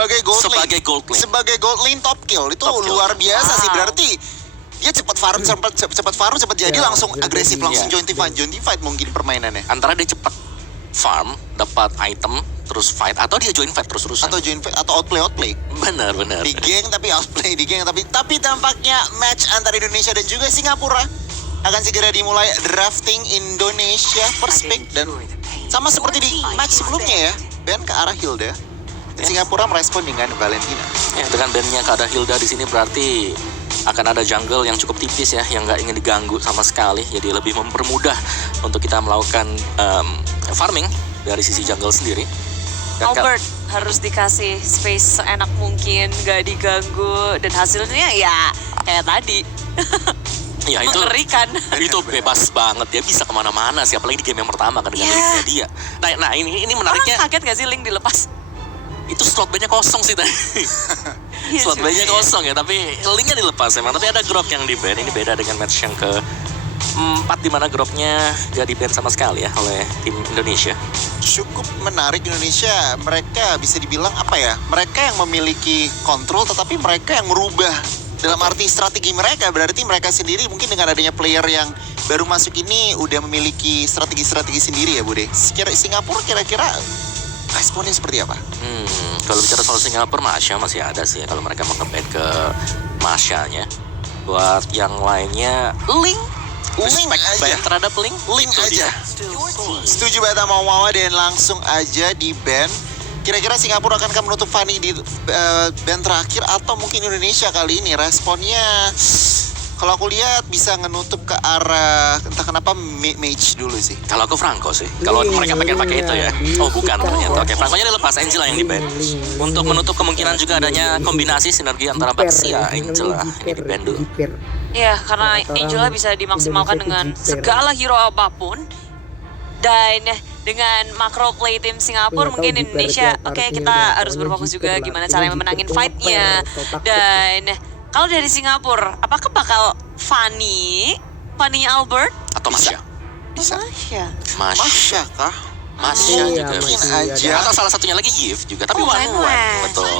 sebagai gold lane. Sebagai gold lane top kill itu top luar biasa sih, berarti dia cepat farm, cepat jadi langsung agresif, langsung join team fight mungkin permainannya. Antara dia cepat farm, dapat item, terus fight, atau dia join fight terus-terusan. Atau outplay. Benar. Di geng tapi outplay, tapi tampaknya match antara Indonesia dan juga Singapura akan segera dimulai. Drafting Indonesia first pick, dan sama seperti di match sebelumnya ya, ban ke arah Hilda. Singapura merespon dengan Valentina. Ya, dengan bandnya ke arah Hilda di sini berarti akan ada jungle yang cukup tipis ya, yang nggak ingin diganggu sama sekali. Jadi lebih mempermudah untuk kita melakukan farming dari sisi jungle sendiri. Dan Albert harus dikasih space seenak mungkin, nggak diganggu, dan hasilnya ya kayak tadi. Ya itu mengerikan. Itu bebas banget, dia bisa kemana-mana sih, apalagi di game yang pertama kan dengan linknya dia. Nah ini menariknya. Orang kaget gak sih link dilepas? Itu slot banyak kosong sih tadi. Slot banyak kosong ya, tapi linknya dilepas emang. Tapi ada grok yang di ban. Ini beda dengan match yang ke-4 di mana gropnya gak di ban sama sekali ya oleh tim Indonesia. Cukup menarik Indonesia. Mereka bisa dibilang apa ya? Mereka yang memiliki kontrol, tetapi mereka yang merubah dalam arti strategi mereka. Berarti mereka sendiri mungkin dengan adanya player yang baru masuk ini udah memiliki strategi sendiri ya, Bude. Singapura kira-kira responnya seperti apa? Kalau bicara soal Singapura, Masya masih ada sih ya, kalau mereka mau nge-ban ke Masya-nya. Buat yang lainnya, Link aja terhadap Link aja. Setuju banget sama Wawa, dan langsung aja di ban. Kira-kira Singapura akankah menutup Fanny di ban terakhir, atau mungkin Indonesia kali ini responnya? Kalau aku lihat bisa ngenutup ke arah entah kenapa Mage dulu sih. Kalau aku Franco sih. Kalau mereka pakai itu ya. Oh bukan ternyata. Oke, Franco-nya dilepas, Angela yang di ban. Untuk menutup kemungkinan juga adanya kombinasi sinergi antara Baxia, Angela ini di ban dulu. Iya, karena Angela bisa dimaksimalkan dengan segala hero apapun. Dan dengan macro play tim Singapura, mungkin Indonesia, oke, kita harus berfokus juga gimana caranya memenangin fight-nya. Dan kalau dari Singapura, apakah bakal Fanny Albert? Atau Masya? Bisa. Masya Kah? Masya juga mungkin bisa. aja. Atau salah satunya lagi Yves juga. Tapi Oh, one. Betul.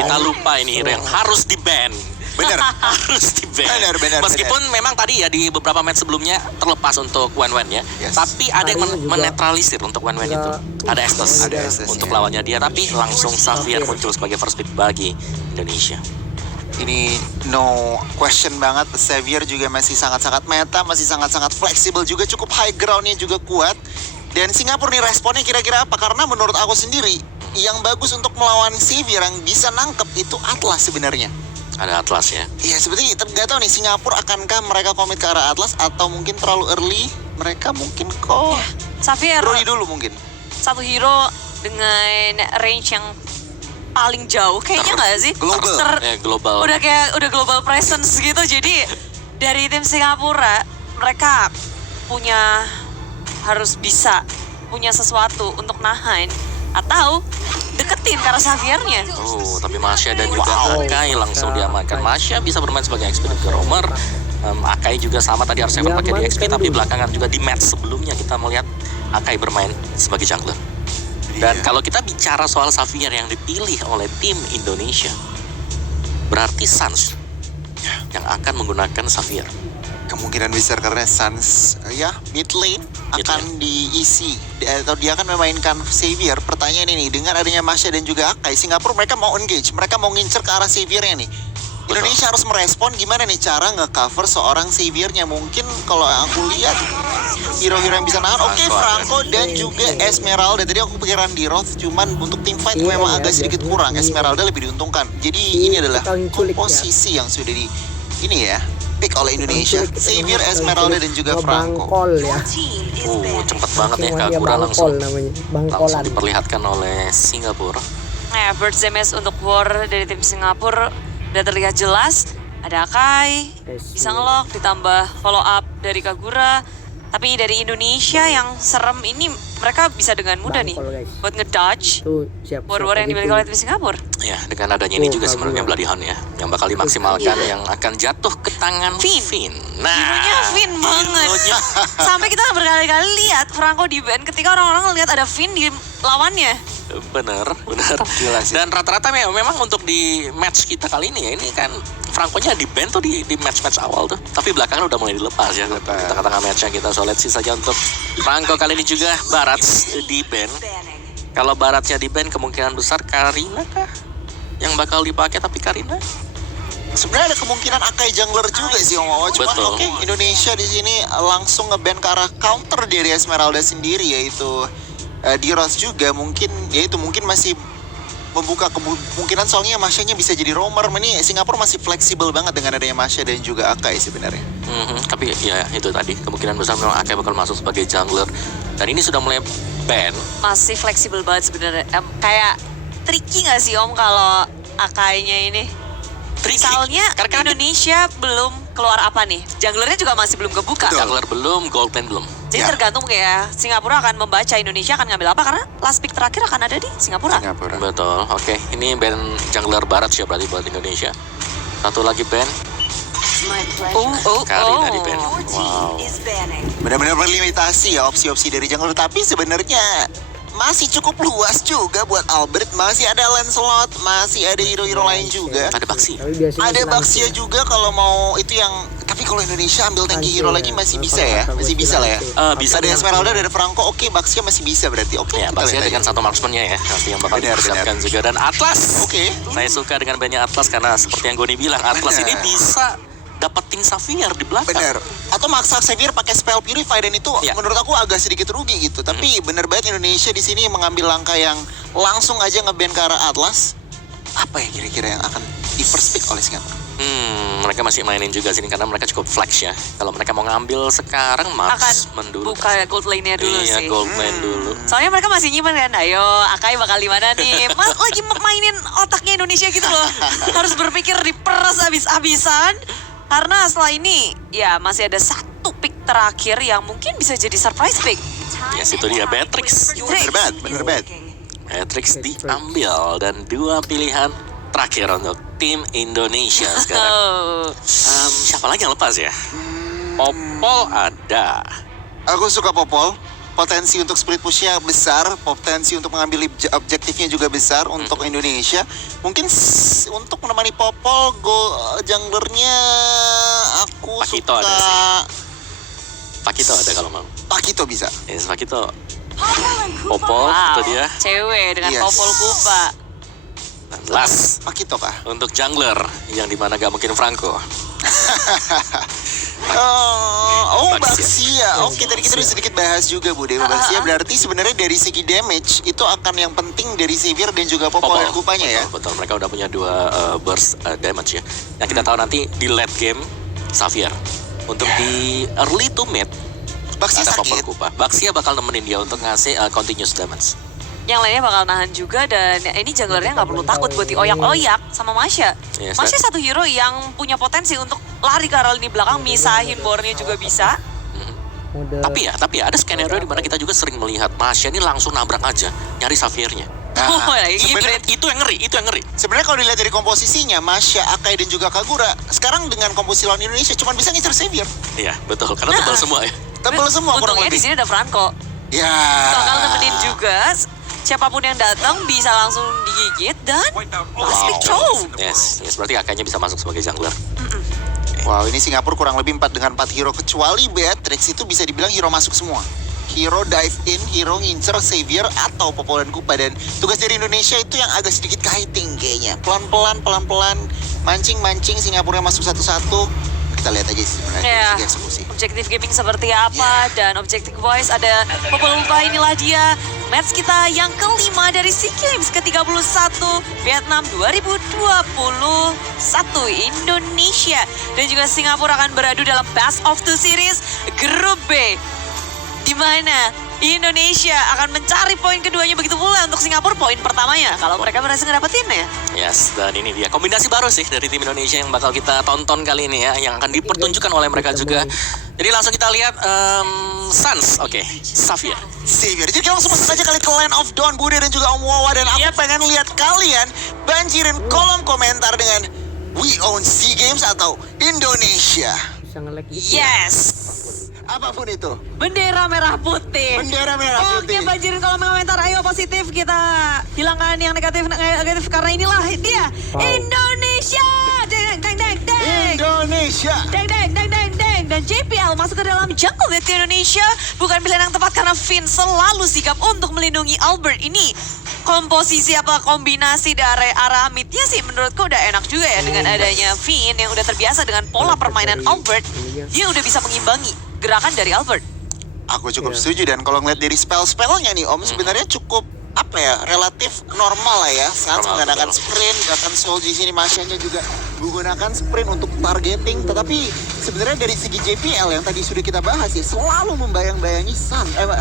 Kita lupa ini hero yang harus di-ban. Bener. Harus di-ban. Benar. Meskipun memang tadi ya di beberapa match sebelumnya terlepas untuk one ya. Yes. Tapi ada yang menetralisir untuk one itu. Ada Estes untuk lawannya dia. Tapi langsung Xavier muncul sebagai first pick bagi Indonesia. Ini no question banget, Xavier juga masih sangat-sangat meta, masih sangat-sangat fleksibel juga, cukup high ground-nya juga kuat. Dan Singapura nih responnya kira-kira apa? Karena menurut aku sendiri, yang bagus untuk melawan Xavier yang bisa nangkep itu Atlas sebenarnya. Ada Atlas ya? Iya, seperti nggak tahu nih Singapura akankah mereka komit ke arah Atlas atau mungkin terlalu early. Mereka mungkin Xavier early dulu mungkin. satu hero dengan range yang paling jauh kayaknya nggak sih? Global. Udah global presence gitu. Jadi dari tim Singapura mereka harus bisa punya sesuatu untuk nahan atau deketin ke arah Xaviernya. Oh, tapi Masya dan juga Akai langsung diamankan. Masya bisa bermain sebagai XP ke roamer. Akai juga sama, tadi harusnya pakai di XP, tapi belakangan juga di match sebelumnya kita melihat Akai bermain sebagai jungler. Dan kalau kita bicara soal Xavier yang dipilih oleh tim Indonesia, berarti Suns yang akan menggunakan Xavier. Kemungkinan besar karena Suns mid lane akan diisi atau dia akan memainkan Xavier. Pertanyaan ini, dengan adanya Masya dan juga Akai, Singapura mereka mau engage, mereka mau ngincer ke arah Xaviernya nih. Indonesia harus merespon gimana nih cara nge-cover seorang Xaviernya. Mungkin kalau aku lihat hero-hero yang bisa nahan, Franco dan juga Esmeralda. Tadi aku pikiran di Roth, cuman untuk team fight memang agak sedikit kurang. Esmeralda lebih diuntungkan. Jadi ini adalah komposisi yang sudah pick oleh Indonesia. Xavier, Esmeralda dan juga Franco. Cepet banget ya, Kagura langsung diperlihatkan oleh Singapura. Bird MS untuk war dari tim Singapura udah terlihat jelas. Ada Akai, bisa ngelock, ditambah follow up dari Kagura. Tapi dari Indonesia yang serem ini, mereka bisa dengan mudah nih buat ngedodge war-war yang dimiliki oleh tim Singapura. Ya, dengan adanya ini juga sebenarnya Bloody Hound ya, yang bakal dimaksimalkan, yang akan jatuh ke tangan Finn. Nah, Hero-nya Finn banget. Sampai kita berkali-kali lihat Franco di ban ketika orang-orang lihat ada Finn di lawannya. Bener. Gila sih. Dan rata-rata memang untuk di match kita kali ini ya, ini kan Franco-nya di ban tuh di match-match awal tuh. Tapi belakangan udah mulai dilepas ya. Dilepas. Tengah-tengah match-nya kita. So let's see saja untuk Franco kali ini juga Barats di ban. Kalau Baratnya di ban kemungkinan besar Karina kah yang bakal dipakai, tapi Karina Sebenarnya ada kemungkinan Akai jungler juga sih Om Wawa. Cuman Betul. oke, Indonesia di sini langsung nge-ban ke arah counter dari Esmeralda sendiri, yaitu D-Rose juga mungkin, yaitu mungkin masih membuka kemungkinan, soalnya Masya-nya bisa jadi roamer. Ini Singapura masih fleksibel banget dengan adanya Masya dan juga Akai sebenarnya. Tapi ya itu tadi kemungkinan besar memang Akai bakal masuk sebagai jungler. Dan ini sudah mulai ban. Masih fleksibel banget sebenarnya. Kayak tricky nggak sih Om kalau Akainya ini? Tricky. Misalnya Karena Indonesia belum keluar apa nih? Junglernya juga masih belum kebuka. Betul. jungler belum, gold pen belum. Jadi Ya. tergantung kayak Singapura akan membaca Indonesia akan ngambil apa, karena last pick terakhir akan ada di Singapura. Singapura. Betul, oke. Ini band jungler barat sih berarti buat Indonesia. Satu lagi band Karina di band. Wow. Benar-benar berlimitasi ya opsi-opsi dari jungler, tapi sebenarnya masih cukup luas juga buat Albert. Masih ada Lancelot, masih ada hero-hero lain juga. Ada Baxi. Tapi biasanya Ada langsung Baxia ya. juga kalau mau itu yang, tapi kalau Indonesia ambil tanki Langsung hero ya. lagi masih Kalau bisa ya, kata masih gue bisa lah ya. langsung. Bisa Ada dengan Esmeralda, ada Franco, oke Baxia masih bisa berarti. Oke, Ya, kita Baxia lihat dengan aja. satu marksman-nya ya, nanti yang bakal Benar, dipersiapkan benar. juga. Dan Atlas. Oke. Saya suka dengan bandnya Atlas karena seperti yang Goni bilang, Atlas Benar. ini bisa dapetin Xavier di belakang. Bener. Atau maksa Xavier pakai spell purify, dan itu Ya. menurut aku agak sedikit rugi gitu. Tapi bener banget Indonesia di sini mengambil langkah yang langsung aja nge-ban ke arah Atlas. Apa ya kira-kira yang akan di first pick oleh Singapura? Mereka masih mainin juga sini karena mereka cukup flex ya. Kalau mereka mau ngambil sekarang, Akan marksman dulu. buka gold lane-nya dulu Iya, sih. gold lane dulu. Soalnya mereka masih nyimpen kan, ayo Akai bakal di mana nih? Lagi mainin otaknya Indonesia gitu loh. Harus berpikir diperas habis-habisan. Karena setelah ini ya masih ada satu pick terakhir yang mungkin bisa jadi surprise pick. Yes, itu dia Beatrix. Bener banget, bener banget. Beatrix diambil dan dua pilihan terakhir untuk tim Indonesia sekarang. Oh. Siapa lagi yang lepas ya? Popol ada. Aku suka Popol. Potensi untuk split push-nya besar, potensi untuk mengambil objektifnya juga besar untuk Indonesia. Mungkin untuk menemani Popol, junglernya aku Pakito suka ada sih. Pakito ada kalau mau. Pakito bisa. Yes, Pakito. Popol, Wow, itu dia. cewek dengan Yes. popol kupa. Dan last Pakito kah? untuk jungler yang dimana gak mungkin Franco. Baxia. Oke, tadi kita udah sedikit bahas juga Bu Dewa. Baxia berarti sebenarnya dari segi damage itu akan yang penting dari Xavier dan juga Popol dan Kupanya ya. Betul, mereka udah punya dua burst damage ya. Yang kita tahu nanti di late game Xavier. Untuk di early to mid Baxia ada Popol sakit. Kupa. Baxia bakal nemenin dia untuk ngasih continuous damage. Yang lainnya bakal nahan juga, dan ini junglernya nggak perlu takut buat dioyak-oyak sama Masya. Yes, Masya satu hero yang punya potensi untuk lari ke arah lini belakang, misahin bornya juga bisa. Mode Tapi ya ada skenario di mana kita juga sering melihat Masya ini langsung nabrak aja nyari Xaviernya. Oh, Nah, ini sebenarnya- Itu yang ngeri. Sebenarnya kalau dilihat dari komposisinya, Masya, Akai dan juga Kagura sekarang dengan komposisi lawan Indonesia cuma bisa ngincer Xavier. Iya, betul. Karena tebal semua ya. Tebel semua kurang Untungnya di lebih. sini ada Franco. Ya. Bakal nemenin juga. Siapapun yang datang bisa langsung digigit dan last pick show. Yes, berarti Akainya bisa masuk sebagai jungler. Wow, ini Singapura kurang lebih 4 dengan 4 hero, kecuali Beatrix itu bisa dibilang hero masuk semua. Hero dive in, hero ngincer Xavier atau Popol dan Kupa. Dan tugas dari Indonesia itu yang agak sedikit kiting kayaknya. Pelan-pelan, mancing-mancing Singapura yang masuk satu-satu. Kita lihat aja sih sebenarnya Ya, dari segi eksekusi. objektif gaming seperti apa, dan objektif voice ada Popol Kupa, inilah dia. Match kita yang kelima dari SEA Games ke-31 Vietnam 2021 Indonesia. Dan juga Singapura akan beradu dalam Best of Two Series Grup B, di mana Indonesia akan mencari poin keduanya, begitu pula untuk Singapura poin pertamanya kalau mereka berhasil ngedapetinnya. Yes, dan ini dia kombinasi baru sih dari tim Indonesia yang bakal kita tonton kali ini ya, yang akan dipertunjukkan oleh mereka juga. Jadi langsung kita lihat Suns, oke, Xavier. Xavier. Jadi kita langsung masuk aja kali ke Land of Dawn, Bude dan juga Om Wawa. Dan aku pengen lihat kalian banjirin kolom komentar dengan We Own SEA Games atau Indonesia. bisa nge-lag gitu. Yes. Apapun itu. Bendera merah putih. Bendera merah Oke, putih. banjirin kolom komentar. Ayo positif, kita hilangkan yang negatif karena inilah dia Indonesia. Deng deng deng deng. Indonesia. Deng deng deng deng deng. Dan JPL masuk ke dalam jungle League Indonesia bukan pilihan yang tepat karena Finn selalu sigap untuk melindungi Albert ini. Komposisi apa kombinasi dari arah midnya sih menurutku udah enak juga ya dengan adanya Finn yang udah terbiasa dengan pola permainan Albert. Dia udah bisa mengimbangi gerakan dari Albert. Aku cukup setuju, dan kalau ngeliat dari spell-spellnya nih Om, sebenarnya cukup apa ya, relatif normal lah ya. Saat Normal, menggunakan betul. sprint, bahkan Soul di sini Masyanya juga menggunakan sprint untuk targeting. Tetapi sebenarnya dari segi JPL yang tadi sudah kita bahas ya, selalu membayang-bayangi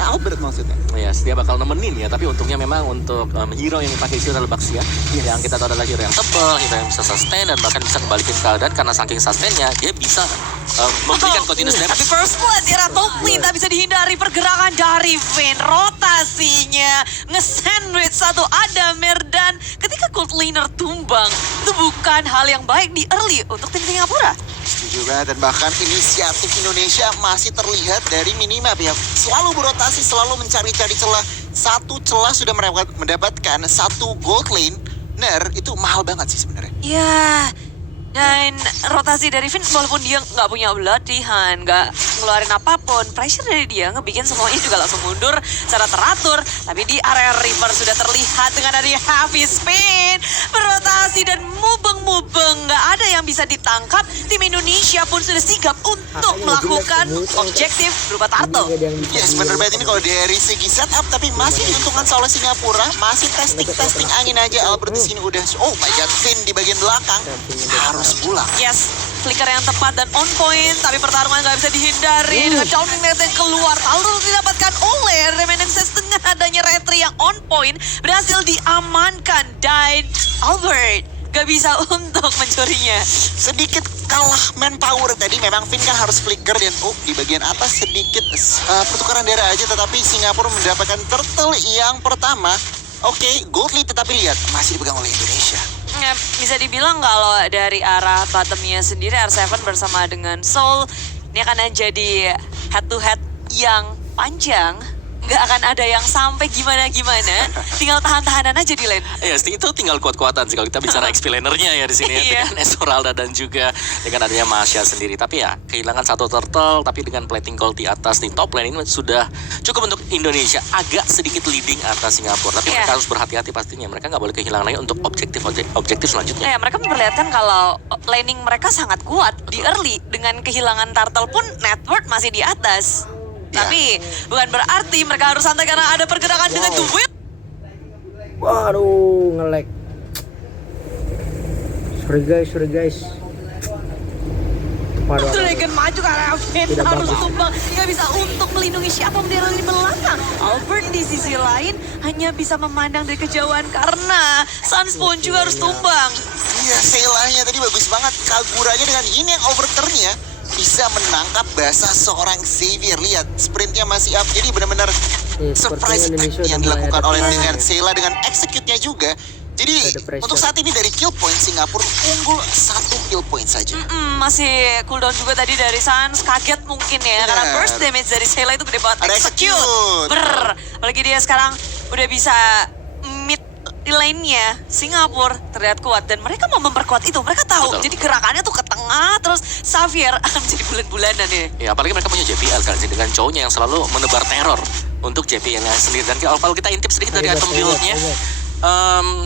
Albert maksudnya. Ya, dia bakal nemenin ya, tapi untungnya memang untuk hero yang dipakai itu adalah Baxia. Yang kita tahu adalah hero yang tebal, hero yang bisa sustain dan bahkan bisa kembalikan keadaan karena saking sustainnya dia bisa memberikan continuous Tapi damage. first blood era top lane tak bisa dihindari pergerakan dari Finn. Rotasinya nge-sandwich satu Adamir dan ketika gold laner tumbang itu bukan hal yang baik di early untuk tim Singapura. Setuju banget, dan bahkan inisiatif Indonesia masih terlihat dari minimap ya. Selalu berotasi, selalu mencari-cari celah. Satu celah sudah mendapatkan satu gold lane. Itu mahal banget sih sebenarnya. Ya, dan rotasi dari Finn walaupun dia nggak punya latihan, nggak ngeluarin apapun, pressure dari dia ngebikin semuanya juga langsung mundur secara teratur. Tapi di area river sudah terlihat dengan dari heavy spin, berotasi dan mubeng-mubeng, nggak ada yang bisa ditangkap. Tim Indonesia pun sudah sigap untuk melakukan objektif berupa turtle. Yes, bener banget ini kalau dari segi setup, tapi masih diuntungkan oleh Singapura. Masih testing angin aja. Albert di sini udah, oh my god, Finn di bagian belakang harus pulang. Yes, flicker yang tepat dan on point, tapi pertarungan nggak bisa dihindari dengan downing net yang keluar. Lalu didapatkan oleh Reminiscence dengan adanya retry yang on point, berhasil diamankan dan Albert gak bisa untuk mencurinya. Sedikit kalah manpower tadi, memang Finn kan harus flicker dan di bagian atas sedikit pertukaran darah aja, tetapi Singapura mendapatkan turtle yang pertama. Oke, gold lead, tetapi lihat masih dipegang oleh Indonesia. Ya, bisa dibilang kalau dari arah bottomnya sendiri R7 bersama dengan Soul ini akan jadi head to head yang panjang. Nggak akan ada yang sampai gimana-gimana. Tinggal tahan-tahanan aja di lane. Ya, itu tinggal kuat-kuatan sih kalau kita bicara XP lanernya ya di sini ya, Iya. dengan Esmeralda dan juga dengan adanya Masya sendiri. Tapi ya kehilangan satu turtle, tapi dengan plating gold di atas di top lane ini sudah cukup untuk Indonesia agak sedikit leading atas Singapura. Tapi Iya. mereka harus berhati-hati pastinya. Mereka nggak boleh kehilangan lagi untuk objektif selanjutnya. Mereka memperlihatkan kalau laning mereka sangat kuat di early. Dengan kehilangan turtle pun network masih di atas. Ya. Tapi bukan berarti mereka harus santai karena ada pergerakan dengan The Whip. Waduh, nge-lag. Sorry guys. Waduh. Dragon maju karena Finn Tidak harus apa-apa. tumbang. Nggak bisa untuk melindungi siapa bendera di belakang. Albert di sisi lain hanya bisa memandang dari kejauhan karena Sunspawn juga harus tumbang. Iya, Seilahnya tadi bagus banget. Kaguranya dengan ini yang overturn-nya bisa menangkap basah seorang Xavier. Lihat, sprintnya masih up. Jadi benar-benar surprise sepertinya attack Indonesia yang udah mulai dilakukan ada oleh plan dengan ya. Seila dengan execute-nya juga. Jadi Ada pressure. untuk saat ini dari kill point Singapura unggul 1 kill point saja. Masih cooldown juga tadi dari Suns. Kaget mungkin ya. Karena Benar. burst damage dari Sheila itu gede banget. Ada execute. Apalagi dia sekarang udah bisa mid lane-nya Singapura terlihat kuat. Dan mereka mau memperkuat itu. Mereka tahu. Betul. Jadi gerakannya tuh ke tengah. Terus Xavier akan menjadi bulan-bulanan ya. Ya, apalagi mereka punya JPL kan sih, dengan cowoknya yang selalu menebar teror untuk JPL-nya sendiri. Dan kalau kita intip sedikit dari item build-nya,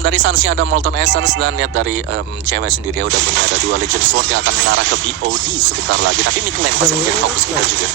dari Suns-nya ada Molten Essence, dan lihat dari cewek sendiri ya udah punya ada 2 Legend Sword yang akan mengarah ke BOD sebentar lagi. Tapi mid lane pasti menjadi fokus kita juga.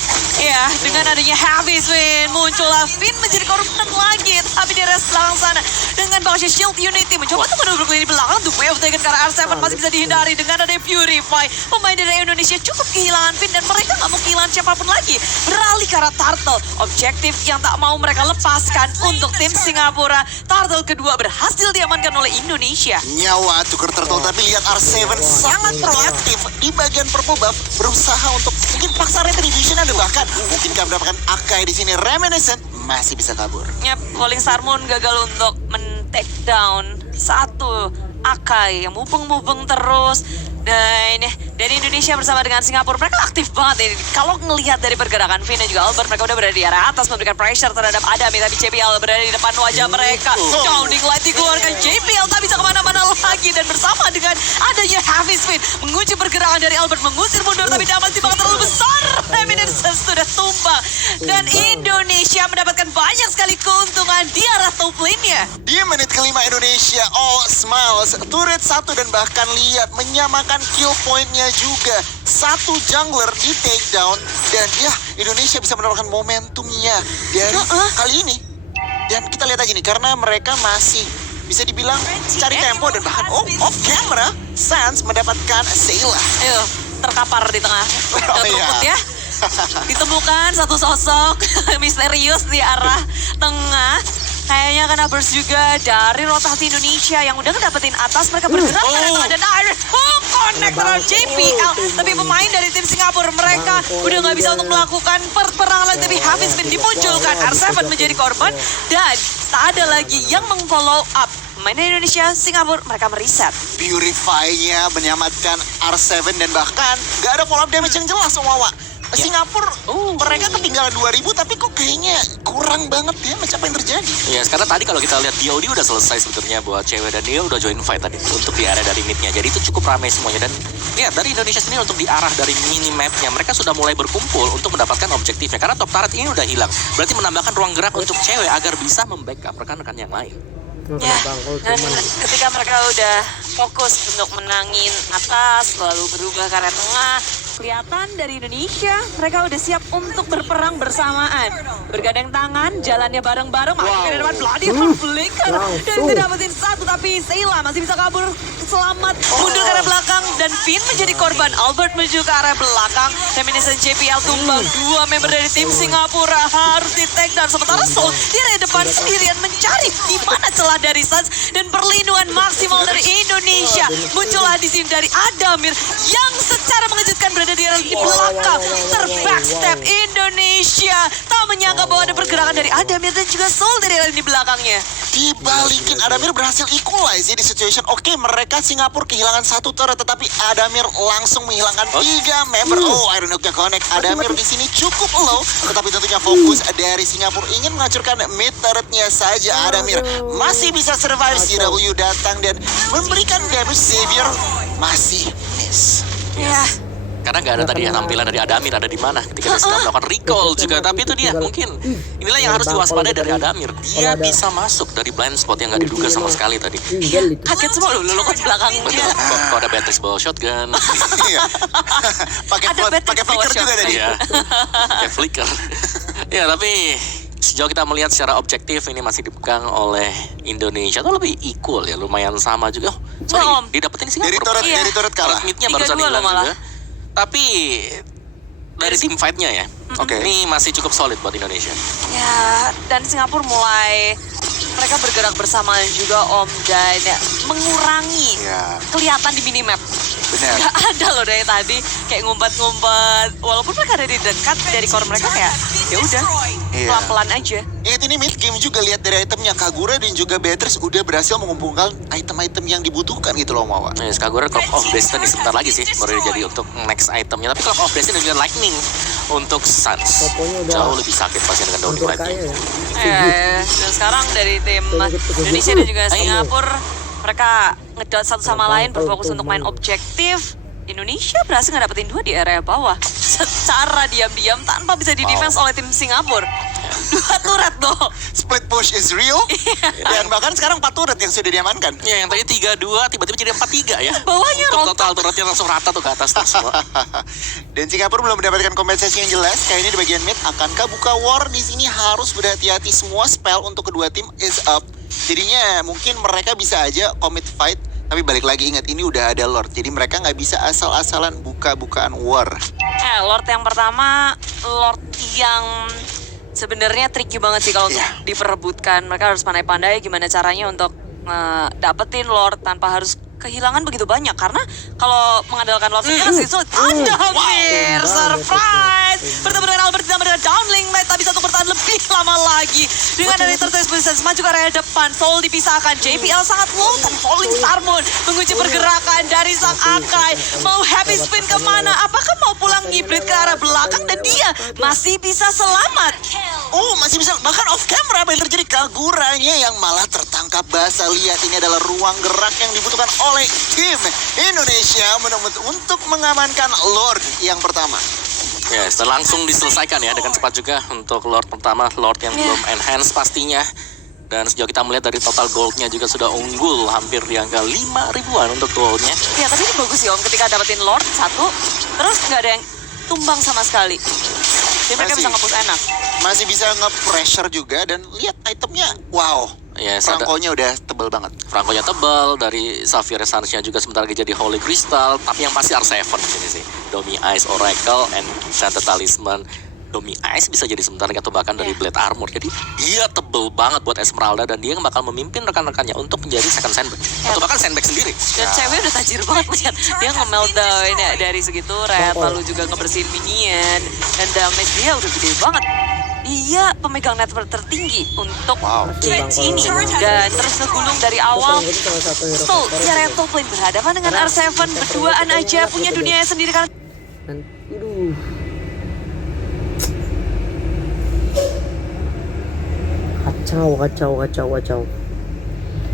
Iya, dengan adanya heavy swing muncullah Finn menjadi korban lagi. Tapi di rest belakang sana dengan bangsa Shield Unity mencoba untuk menurut di belakang. The Way of Taken karena R7 masih bisa dihindari dengan adanya Purify. Pemain dari Indonesia cukup kehilangan Finn dan mereka nggak mau kehilangan siapapun lagi. Beralih ke arah Turtle. Objektif yang tak mau mereka lepaskan untuk tim Singapura. Turtle kedua berhasil diamankan oleh Indonesia. Nyawa tuker turtle, tapi lihat R7 sangat proaktif di bagian purple buff, berusaha untuk mungkin paksa retribution, ada bahkan mungkinkah mendapatkan Akai di sini. Reminiscent masih bisa kabur. Falling Star Moon gagal untuk men-take down satu Akai yang mubeng-mubeng terus. Dan dari Indonesia bersama dengan Singapura, mereka aktif banget. Kalau ngelihat dari pergerakan Finn dan juga Albert, mereka udah berada di area atas memberikan pressure terhadap Adami. Tapi JPL berada di depan wajah mereka. Counting light dikeluarkan, JPL tak bisa kemana-mana lagi. Dan bersama dengan adanya Hafiz Finn mengunci pergerakan dari Albert, mengusir mundur. Tapi dapat timbangan terlalu besar. Reminiscence sudah tumbang. Dan Indonesia mendapatkan banyak sekali keuntungan di arah top lane-nya. Di menit kelima Indonesia, all smiles, turret 1 dan bahkan lihat menyamakan kill point-nya juga. 1 jungler di takedown dan ya Indonesia bisa mendapatkan momentumnya dari kali ini. Dan kita lihat aja nih, karena mereka masih bisa dibilang cari tempo dan bahkan off camera, Sans mendapatkan Sayla. Ayo, terkapar di tengah rumput ya. Ditemukan satu sosok misterius di arah tengah. Kayaknya kena burst juga dari rotasi Indonesia yang udah ngedapetin atas. Mereka bergerak ke arah tengah dan direct hook connect terhadap JPL. Tapi pemain dari tim Singapura mereka udah nggak bisa untuk melakukan perperangan lagi. Tapi Hafiz Bin dimunculkan, R7 menjadi korban dan tak ada lagi yang meng-follow up. Pemain dari Indonesia, Singapura, mereka mereset. Purify-nya menyelamatkan R7 dan bahkan nggak ada follow up damage yang jelas Wawa. Singapura, mereka ketinggalan 2000 tapi kok kayaknya kurang banget ya apa yang terjadi. Ya, karena tadi kalau kita lihat DOD udah selesai sebetulnya buat cewek dan dia udah join fight tadi untuk di area dari midnya. Jadi itu cukup ramai semuanya dan lihat dari Indonesia sendiri untuk di arah dari minimapnya mereka sudah mulai berkumpul untuk mendapatkan objektifnya karena top turret ini udah hilang. Berarti menambahkan ruang gerak untuk cewek agar bisa membackup rekan-rekan yang lain. Ya, dan ketika mereka udah fokus untuk menangin atas, lalu berubah ke area tengah, kelihatan dari Indonesia, mereka udah siap untuk berperang bersamaan. Bergandeng tangan, jalannya bareng-bareng, masuk ke depan, Bloody Heart Flicker. Dan itu dapetin satu, tapi Sayla masih bisa kabur selamat. Mundur ke arah belakang, dan Finn menjadi korban. Albert menuju ke arah belakang, Reminiscence JPL tumbang. 2 member dari tim Singapura harus di-take down. Sementara Soul di area depan sendirian mencari di mana celah dari Suns dan perlindungan maksimal dari Indonesia. Muncullah di sini dari Adamir yang secara mengejutkan berada di area di belakang. Terbackstep Indonesia. Tak menyangka bahwa ada pergerakan dari Adamir dan juga Soul dari area di belakangnya. Dibalikin, Adamir berhasil equalize ya di situation. Oke, mereka Singapura kehilangan 1 turret tetapi Adamir langsung menghilangkan 3 member. Iron Hook-nya connect. Adamir di sini cukup low tetapi tentunya fokus dari Singapura ingin menghancurkan mid turretnya saja. Adamir masih bisa survive. CW datang dan memberikan damage. Xavier masih miss. Ya. Karena nggak ada tadi ya tampilan dari Adamir ada di mana ketika dia sedang melakukan recall juga. Tapi itu dia mungkin inilah yang harus diwaspadai dari Adamir. Dia bisa masuk dari blind spot yang nggak diduga sama sekali tadi. Kaget semua lo kok di belakangnya. Betul. Kok ada Beatrix bawa shotgun. Iya. Pakai flicker juga tadi. Iya. Pakai flicker. Ya tapi sejauh kita melihat secara objektif ini masih dipegang oleh Indonesia tuh lebih equal ya, lumayan sama juga. Didapetin sih dari turret kalah. Midnya barusan hilang juga. Tapi dari tim fight-nya ya, ini masih cukup solid buat Indonesia. Ya, dan Singapura mulai mereka bergerak bersama juga Om dan mengurangi kelihatan di minimap. Benar. Gak ada loh dari tadi kayak ngumpet-ngumpet. Walaupun mereka ada di dekat dari core mereka kayak ya udah pelan-pelan aja. Ingat ini mid game juga, lihat dari itemnya Kagura dan juga Beatrice udah berhasil mengumpulkan item-item yang dibutuhkan gitu loh Mawa. Yes, Kagura Clock of Destiny sebentar lagi sih baru jadi untuk next itemnya. Tapi Clock of Destiny dan juga Lightning untuk Suns jauh lebih sakit pasti dengan Downing Light-nya. Dan sekarang dari tim Indonesia dan juga Singapura mereka ngedot satu sama lain berfokus untuk main objektif. Indonesia berhasil ngedapetin 2 di area bawah secara diam-diam tanpa bisa di-defense oleh tim Singapura. 2 turret loh. Split push is real. Dan bahkan sekarang 4 turret yang sudah diamankan. Ya, yang tadi 3-2 tiba-tiba jadi 4-3 ya. Bawahnya total turretnya langsung rata tuh ke atas tuh semua. Dan Singapura belum mendapatkan kompensasi yang jelas. Kayaknya di bagian mid akankah buka war di sini, harus berhati-hati. Semua spell untuk kedua tim is up. Jadinya mungkin mereka bisa aja commit fight. Tapi balik lagi, ingat ini udah ada Lord. Jadi mereka nggak bisa asal-asalan buka-bukaan war. Lord yang pertama, Lord yang sebenarnya tricky banget sih kalau untuk diperebutkan. Mereka harus pandai-pandai gimana caranya untuk dapetin Lord tanpa harus kehilangan begitu banyak karena kalau mengandalkan Lord sendiri kan sulit. Ada hampir surprise bertemu dengan Albert ditambah dengan downlink tapi satu bertahan lebih lama lagi dengan dari tertulis position maju ke area depan. Soul dipisahkan, JPL sangat low dan Falling Star Moon mengunci pergerakan dari sang Akai. Mau happy spin kemana? Apakah mau pulang hibrid ke arah belakang dan dia masih bisa selamat? Oh, masih bisa, bahkan off camera apa yang terjadi? Kaguranya yang malah tertangkap basah. Lihat, ini adalah ruang gerak yang dibutuhkan oleh tim Indonesia untuk mengamankan Lord yang pertama. Yes, dan langsung diselesaikan ya dengan cepat juga untuk Lord pertama, Lord yang belum enhance pastinya. Dan sejauh kita melihat dari total goldnya juga sudah unggul hampir di angka 5 ribuan untuk goldnya. Ya, tapi ini bagus sih Om ketika dapetin Lord satu, terus nggak ada yang tumbang sama sekali. Jadi mereka Masih. bisa nge-push enak. Masih bisa nge-pressure juga dan lihat itemnya. Wow, Yes, ada Franco-nya udah tebel banget. Franco-nya tebal, dari Xavier Essence-nya juga sebentar lagi jadi Holy Crystal, tapi yang pasti R7 di sini sih. Domi Ice, Oracle, and Enchanted Talisman. Domi Ice bisa jadi sebentar lagi atau bahkan dari Blade Armor. Jadi dia tebel banget buat Esmeralda dan dia yang bakal memimpin rekan-rekannya untuk menjadi second sandbag. Atau bahkan sandbag sendiri. Dan cewek udah tajir banget lihat. Dia nge-meltdown ya dari segitu red, lalu juga ngebersihin minion. Dan damage dia udah gede banget. Dia pemegang network tertinggi untuk game ini. Dan terus ngegulung dari awal. So, di area top lane berhadapan dengan R7. Berduaan aja punya dunianya sendiri karena Aduh. Kacau.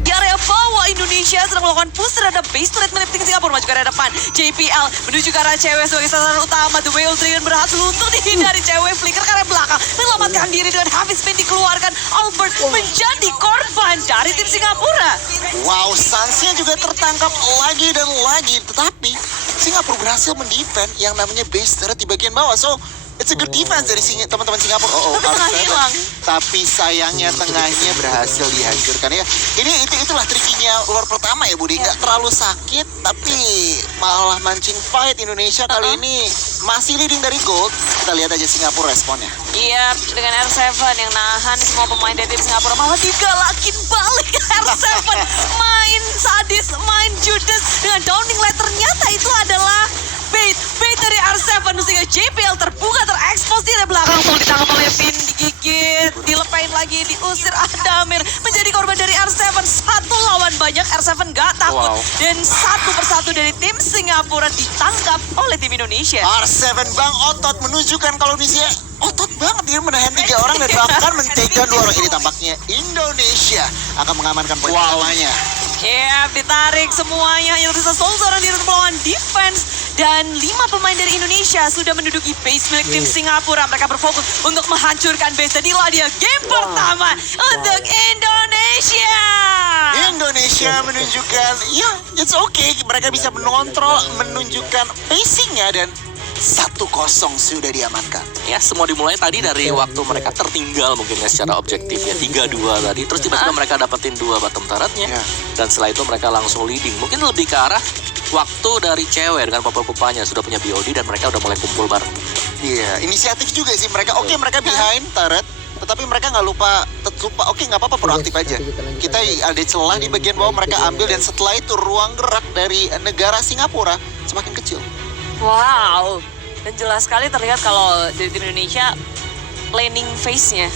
di area bawah Indonesia sedang melakukan push terhadap base turret milik tim Singapura. Maju ke area depan, JPL menuju ke arah cewek sebagai sasaran utama. The Whale Dragon berhasil untuk dihindari cewek. Flicker ke arah belakang, menyelamatkan diri dengan habis spin dikeluarkan. Albert menjadi korban dari tim Singapura. Wow, Suns-nya juga tertangkap lagi dan lagi. Tetapi Singapura berhasil mendefend yang namanya base turret di bagian bawah. So, it's a good defense dari teman-teman Singapura. Tapi tengah R7. hilang. Tapi sayangnya tengahnya berhasil dihancurkan ya. Itulah trikinya Lord pertama ya Budi. Nggak terlalu sakit, tapi malah mancing fight. Indonesia kali ini masih leading dari gold. Kita lihat aja Singapura responnya. Iya, dengan R7 yang nahan semua pemain dari tim Singapura malah digalakin balik R7. Main sadis, main judes dengan downing light. Ternyata itu adalah bait dari R7 sehingga JPL terbuka terekspos di belakang. Langsung ditangkap oleh Finn, digigit, dilepain lagi, diusir. Adamir menjadi korban dari R7. Satu lawan banyak, R7 gak takut. Wow. Dan satu persatu dari tim Singapura ditangkap oleh tim Indonesia. R7 Bang otot menunjukkan kalau Indonesia otot banget. Dia menahan 3 orang dan bahkan men-takedown 2 orang. Ini tampaknya Indonesia akan mengamankan poin pertamanya. Ya, ditarik semuanya. Yang tersisa Soul seorang diri untuk melawan defense. Dan 5 pemain dari Indonesia sudah menduduki base milik tim Singapura. Mereka berfokus untuk menghancurkan base. Dan inilah dia game pertama untuk Indonesia. Indonesia menunjukkan, ya, it's okay. Mereka bisa menunjukkan pacingnya dan 1-0 sudah diamankan. Ya, semua dimulai tadi dari waktu mereka tertinggal mungkin ya secara objektif ya 3-2 tadi. Terus tiba-tiba mereka dapetin 2 bottom turretnya. Ya. Dan setelah itu mereka langsung leading. Mungkin lebih ke arah waktu dari cewek dengan papa-papanya sudah punya BOD dan mereka udah mulai kumpul bareng. Iya, inisiatif juga sih mereka. Oke, mereka behind turret, tetapi mereka nggak lupa. Oke, nggak apa-apa, proaktif aja. Kita ada celah di bagian bawah, mereka ambil dan setelah itu ruang gerak dari negara Singapura semakin kecil. Wow. Dan jelas sekali terlihat kalau dari tim Indonesia laning phase-nya